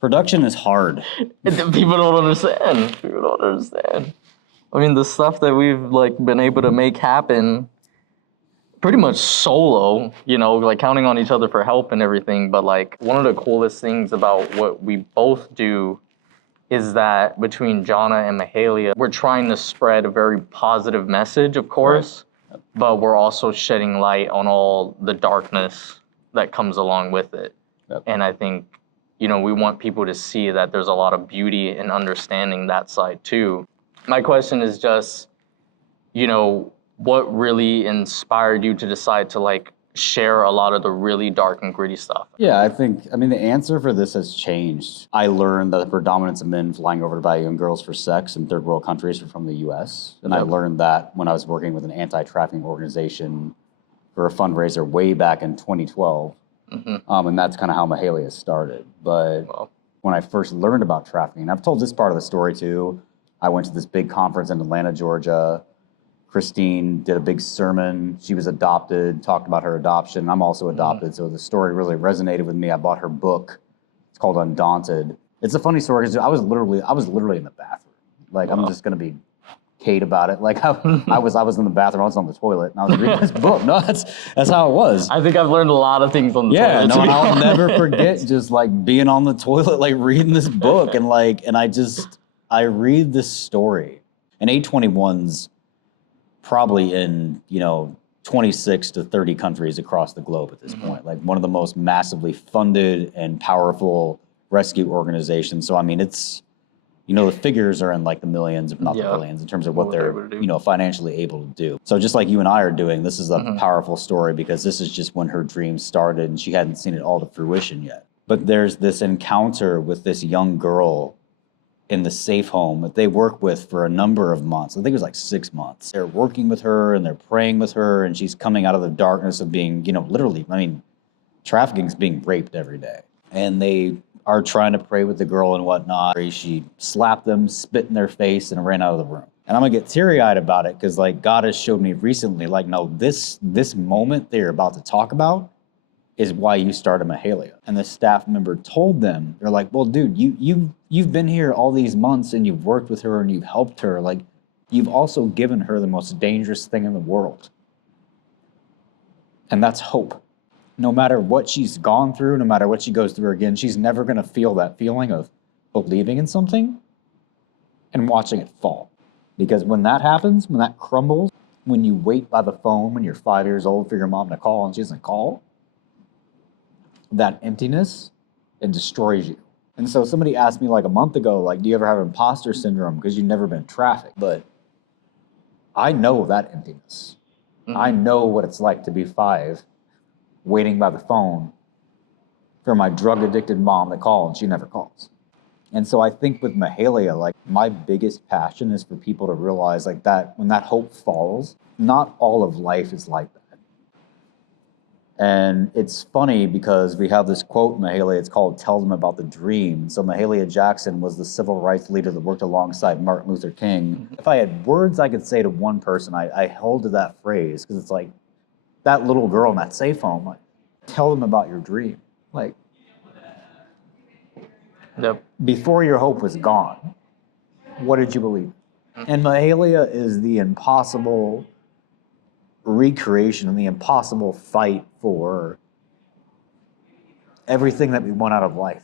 Production is hard. People don't understand. People don't understand. I mean, the stuff that we've like been able to make happen pretty much solo, you know, like counting on each other for help and everything. But like one of the coolest things about what we both do is that between Jannah and Mahalia, we're trying to spread a very positive message, of course, right. But we're also shedding light on all the darkness that comes along with it. Yep. And I think, you know, we want people to see that there's a lot of beauty in understanding that side too. My question is just, you know, what really inspired you to decide to like share a lot of the really dark and gritty stuff? Yeah, I mean, the answer for this has changed. I learned that the predominance of men flying over to buy young girls for sex in third world countries are from the US. And I learned that when I was working with an anti-trafficking organization for a fundraiser way back in 2012. And that's kind of how Mahalia started. But when I first learned about trafficking, and I've told this part of the story too, I went to this big conference in Atlanta, Georgia. Christine did a big sermon. She was adopted, talked about her adoption. I'm also adopted, so the story really resonated with me. I bought her book. It's called Undaunted. It's a funny story because I was literally in the bathroom. Like, I'm just gonna be Kate about it. Like, I was in the bathroom. I was on the toilet, and I was reading this book. No, that's how it was. I think I've learned a lot of things on the toilet. Yeah, no, and I'll never forget just like being on the toilet, like reading this book, and I read this story, and A21's probably in, you know, 26 to 30 countries across the globe at this point. Like one of the most massively funded and powerful rescue organizations. So, I mean, it's, you know, the figures are in like the millions, if not the billions, in terms of what they're, you know, financially able to do. So just like you and I are doing, this is a powerful story because this is just when her dream started and she hadn't seen it all to fruition yet. But there's this encounter with this young girl in the safe home that they work with for a number of months. I think it was like 6 months. They're working with her and they're praying with her and she's coming out of the darkness of being, you know, literally, I mean, trafficking is being raped every day. And they are trying to pray with the girl and whatnot. She slapped them, spit in their face, and ran out of the room. And I'm gonna get teary-eyed about it because like God has showed me recently, like, no, this moment they're about to talk about is why you started Mahalia. And the staff member told them, they're like, well, dude, you've been here all these months and you've worked with her and you've helped her. Like, you've also given her the most dangerous thing in the world. And that's hope. No matter what she's gone through, no matter what she goes through again, she's never gonna feel that feeling of believing in something and watching it fall. Because when that happens, when that crumbles, when you wait by the phone when you're 5 years old for your mom to call and she doesn't call, that emptiness, it destroys you. And so somebody asked me like a month ago, like, do you ever have imposter syndrome because you've never been trafficked? But I know that emptiness. I know what it's like to be 5, waiting by the phone for my drug-addicted mom to call and she never calls. And so I think with Mahalia, like, my biggest passion is for people to realize like that when that hope falls, not all of life is like that. And it's funny because we have this quote in Mahalia, it's called Tell Them About the Dream. So Mahalia Jackson was the civil rights leader that worked alongside Martin Luther King. If I had words I could say to one person, I hold to that phrase because it's like that little girl in that safe home, like, tell them about your dream. Like, before your hope was gone, what did you believe? And Mahalia is the impossible recreation and the impossible fight for everything that we want out of life.